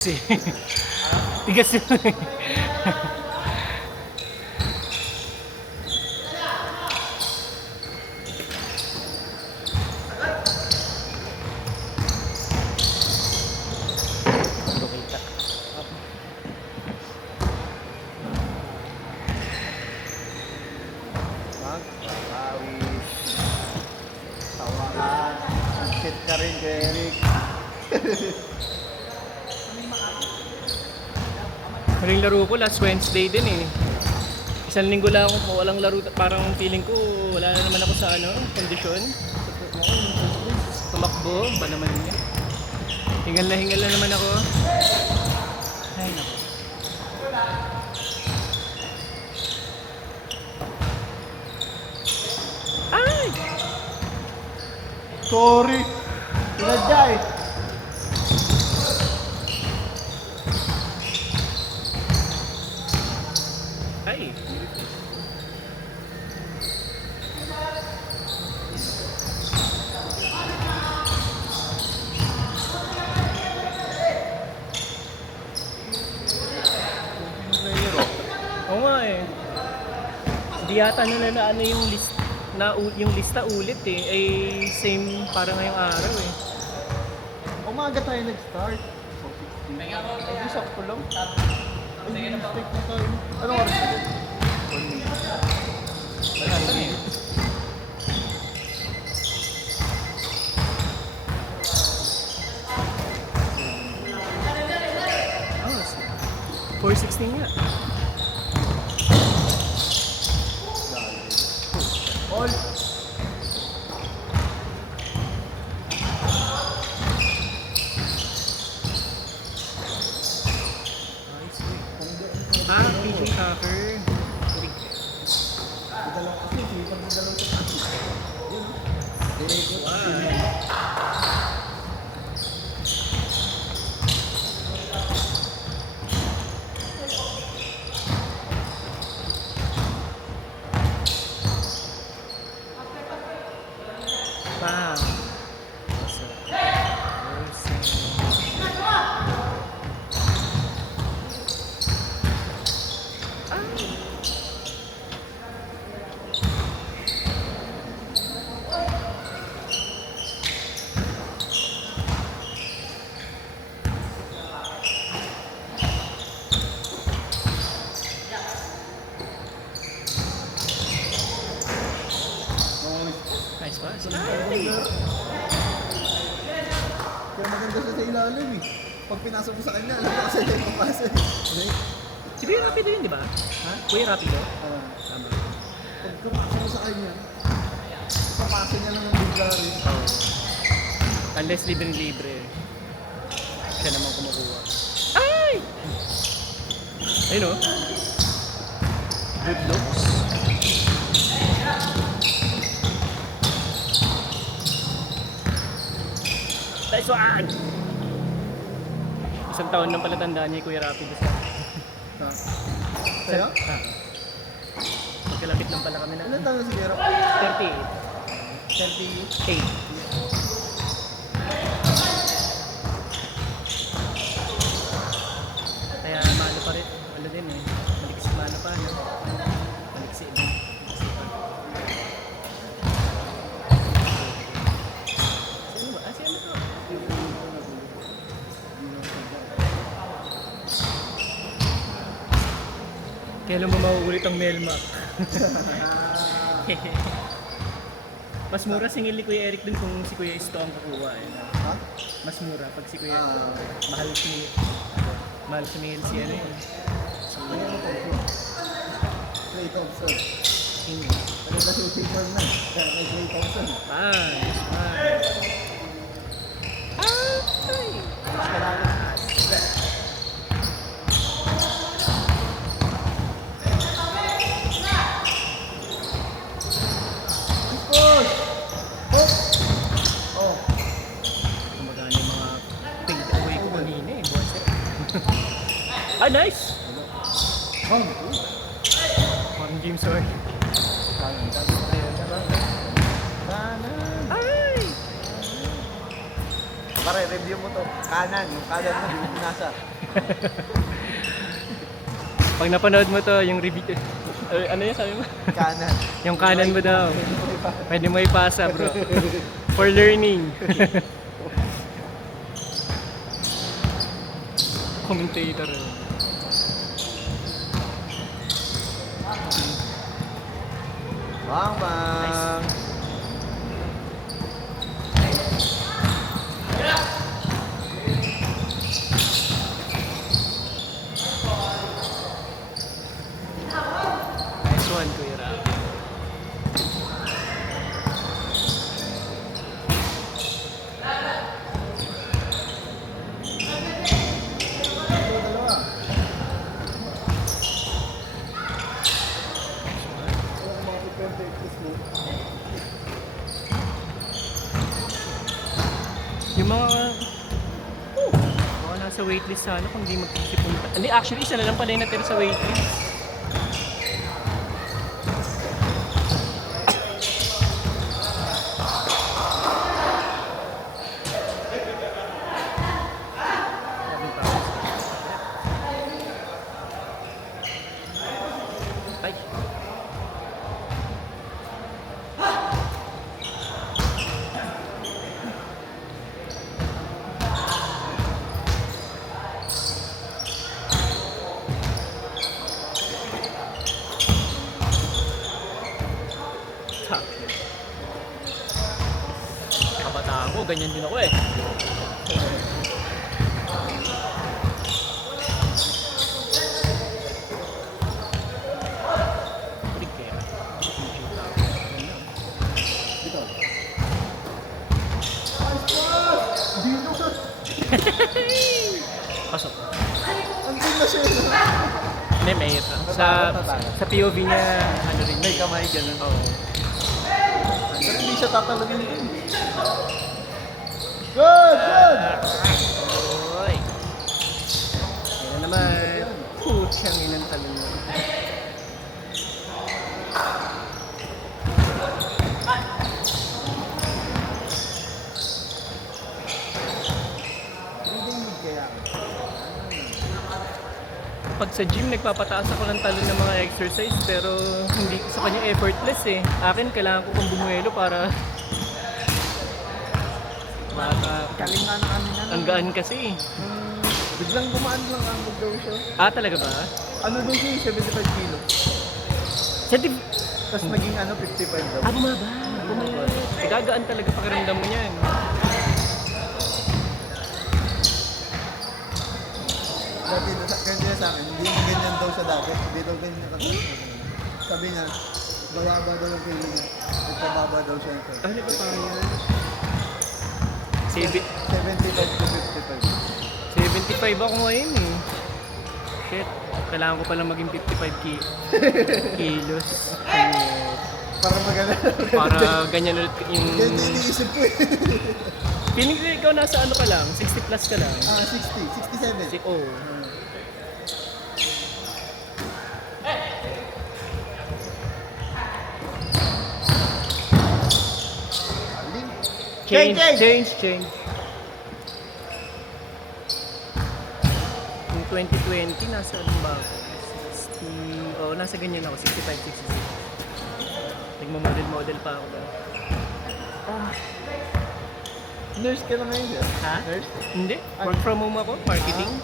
Tigas yun. Magpapawis. Tawaran. Sit ka rin, Eric. Huling laro ko last Wednesday din eh. Isang linggo lang ako walang laro. Parang feeling ko wala na naman ako sa kondisyon. Tumakbo ba naman niya. Hingal na naman ako. Ay naku. Ay! Sorry. Pinadya eh. Ay! Oo nga eh. Di yata na yung list yung lista ulit eh ay same parang ngayong araw eh. Umaga tayo nag-start. Hindi sakto lang. Ay, mistake na tayo. Anong oras na din? 1 minute. Ano eh? Oh, 4:16 nga. All. PG Hacker. Dalaw kasi, sipag mo dalaw sa tabi. Wow. Nice pass. Ay! Kaya maganda siya sa ilalim eh. Pag pinasok mo sa kanya, alam mo kasi na yung papasa eh. Si Kuya Rapido yun, di ba? Ha? Kuya Rapido? Tama. Pag kapasok mo sa kanya, papasa niya lang ng bigla rin. Unless libre-libre. Siya naman kumukuha. Ay! Ayun o. Good looks. Nice one! Isang taon lang pala tandaan niya yung Kuya Rapido sa... Ha? Kaya? Magkalapit lang pala kami na. Ilan taon na si Gero? 38. 38. Kaya malo pa rin. Ano din eh. Maliksi malo pa. No? Maliksi din. Maliksi pa. Si ano ba? Si ano to? Kailan mo mauulit ang Melmac? Mas mura singil ni Kuya Eric dun kung si Kuya Isto ang kukuha eh. Ha? Mas mura pag si Kuya Ah. mahal sumingil si ano yun. Ano yung Clay Thompson. Singil. Ano ba si Victor na? Kaya kay Clay Thompson. Nice, nice. Ay! Mas kailangan. Push! Hook! Oh. Kumbaga yung mga fade away ko kanina eh. Buwan sila. Ah, nice! Oh, Parang James Harden. Sana. Ay! Pare, review mo to. Kanan, yung kanan mo, yung nasa. Pag napanood mo to, yung review, ano yun sabi mo? Kanan. Yung kanan mo daw. Pwede mo ipasa, bro. For learning. Commentator. Bang, bang. Nice one, Kuya Rob. Dalawa. Yung mga nasa waitlist sana kung di magtitipunta. Hindi, actually, isa na lang pala yung natira sa waitlist. Ay. Kabataan ko, ganyan din ako eh. Kulig kaya. Ito. Dino ka. Pasok. Andun na siya. Hindi, may sa POV niya, ano rin. May kamay ganun. Oo. Pero hindi siya tatalagin din. Good! Good! Oy. Yan na naman. Putyang inang talon mo. Reading mood kaya. Pag sa gym, nagpapataas ako ng talon ng mga exercise pero hindi sa kanya effortless eh. Akin, kailangan ko pang bumuelo para Galing nga ng ano niya. ang gaan kasi eh. Biglang gumaan lang ang daw siya. Ah, talaga ba? Ano daw siya? 75 kilo. Tapos naging ano, 55 daw. Ah, bumaba. Bumaba. Gagaan talaga pakiramdam mo niyan. Dati, ganyan sa akin, hindi ganyan daw siya dati. Hindi daw ganyan nakataas. Sabi niya, bababa daw ang kilo niya. Nagpababa daw siya. Ano ba pa yan? 75 to 55. 75 ako ngayon eh. Shit. Kailangan ko pala maging 55 kilos. Para maganda. Para ganyan ulit yung... Ganyan iniisip ko eh. Feeling ko ikaw nasa ano ka lang, 60 plus ka lang. 60, 67. Oh. Change. Yung 2020, nasa ano ba ako? 60, nasa ganyan ako, 65, 66. Nagmo-model pa ako ba? Nurse ka na ngayon dyan? Ha? Nurse? Hindi. Work from home ako, marketing.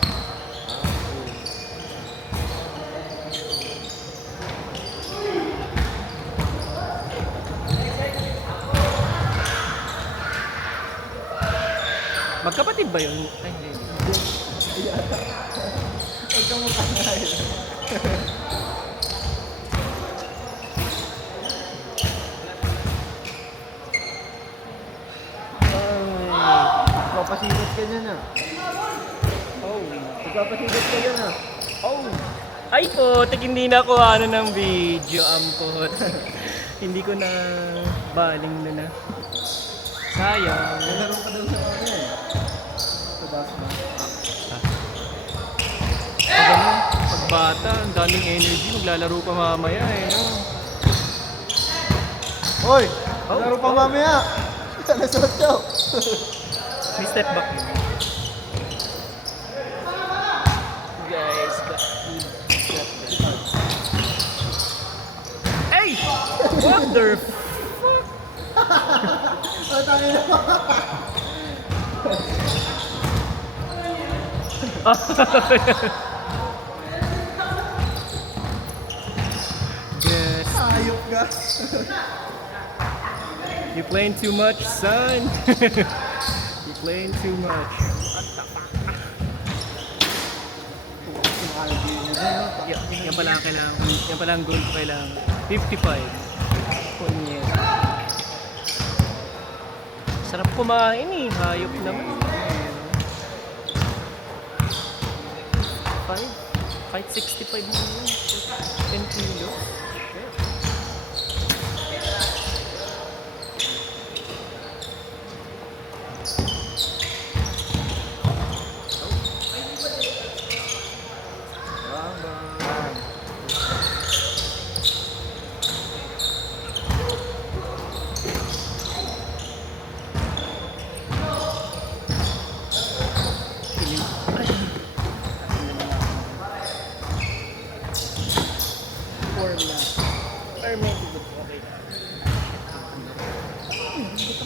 Magkapatid ba yun? Ay, hindi. Huwag kang mapangay. Magpapasilot ka niya na. Oh. Magpapasilot ka niya na. Oh. Ay po, hindi na ako ano ng video, ampot. Hindi ko na baling na. Sayang. Nalaro ka daw sa ano eh. Sa Dasma. Pag bata, ang daming energy, maglalaro pa mamaya eh. No? Hoy! Laro pa mamaya! Alas 8! Miss step back yun. Guys, hey! What the fuck? Oh, tangin na. Yes. Ayop ka. You playing too much, son. You playing too much. Yan pala ang kailangan. Yan pala ang goal ko kailangan. 55. Kunyet. Sarap kumain eh. Hayop naman. 565 na yun. 10 kilo. Shit.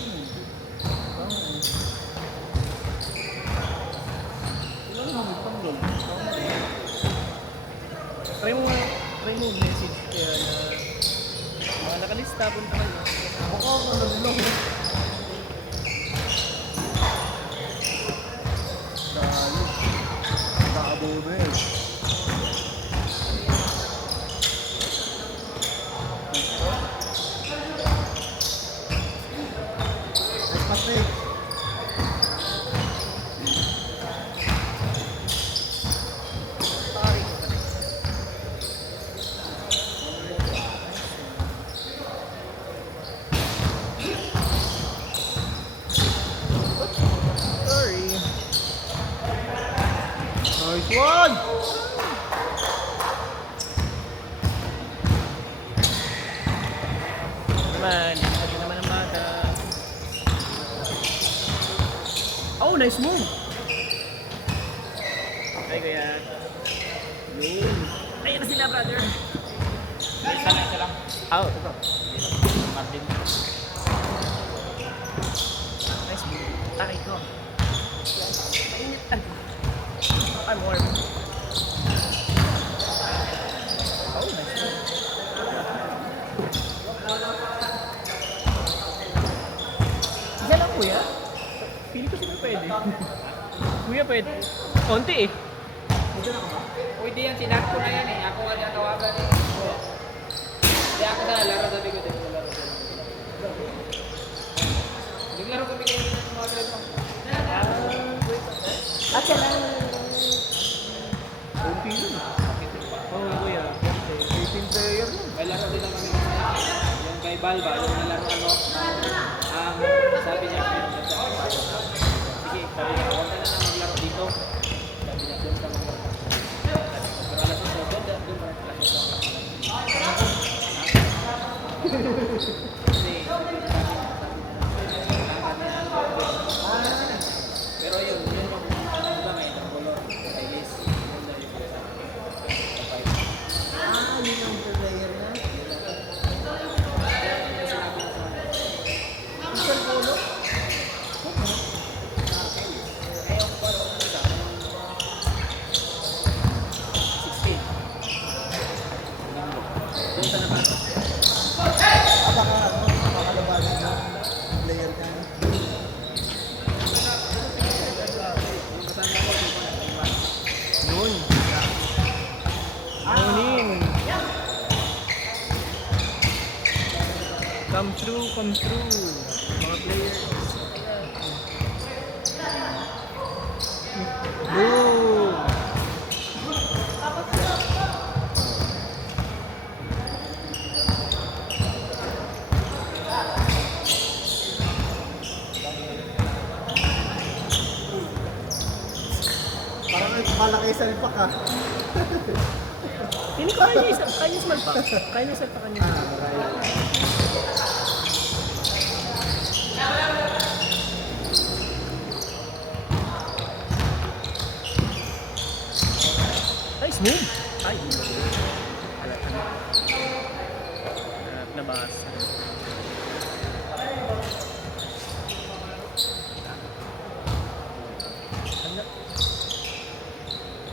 Try mo message kaya na mga nakalista, punta kayo. Baka ano nila. Dalo. Dabo na eh. Ay, Patrick. Nice one! Naman, lagi naman ang bata. Oh, nice move! Ay, kaya. Yun. Ayan na sila, brother. Isa lang. Oh, ito. Martin. Nice move. Takay ko. Mainit. I'm warm. Oh, nice move. Isa lang, kuya. Pili ko sila pwede. Kuya, pwede. Konti eh. Pwede yan, sinat ko na yan eh. Ako nga niya tawagan eh. Hindi ako sa laro, sabi ko din. Naglaro kami kayo ng mga laro. At yan lang. Konti yun. Oo, kuya. 18 player yun. May laro din lang kami. Yung kay Balba, yung nalaro ano. Ang sabi niya, sige, sabi niya, huwag ka na maglaro dito. Sabi niya, doon ka maglaro. Pero alas mo, doon ka maglaro. Kasi, pero yun yung iba ngayon ang color. Kay Liz. Yun ang player na. Isang polo? Baka ano, makalabasan na player ka na. Yun. Morning. Come through, come through. Mga players. Boom! Parang malaki salpak ha. Hindi ko kaya niya smalpak. Kaya niya salpakan niya. Nice move! Ay, halata na. Nabasa. Ano?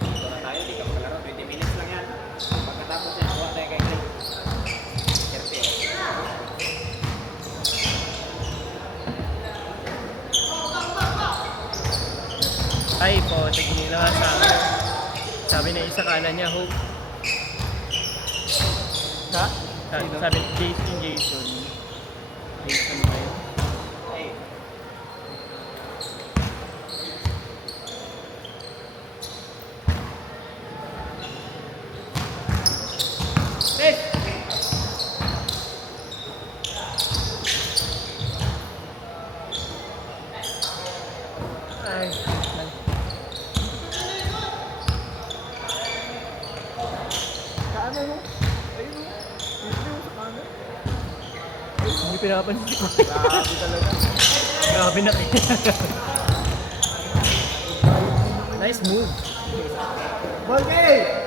Dito na tayo, di ka makalaro. 20 minutes lang yan. Pagkatapos yan, kuha tayo kay Clay. Siyempre. Ay po, tignan na nga sa akin. Sabi na isa kanan niya, Hope. Ha? Sabi Jason. Jason ba yun? Hey. Hey! Ay, Kaano no? Ayun no? Display mo sa kanan. hindi pinapansin ko. Grabe talaga. Grabe na kayo. Nice move. Ball game!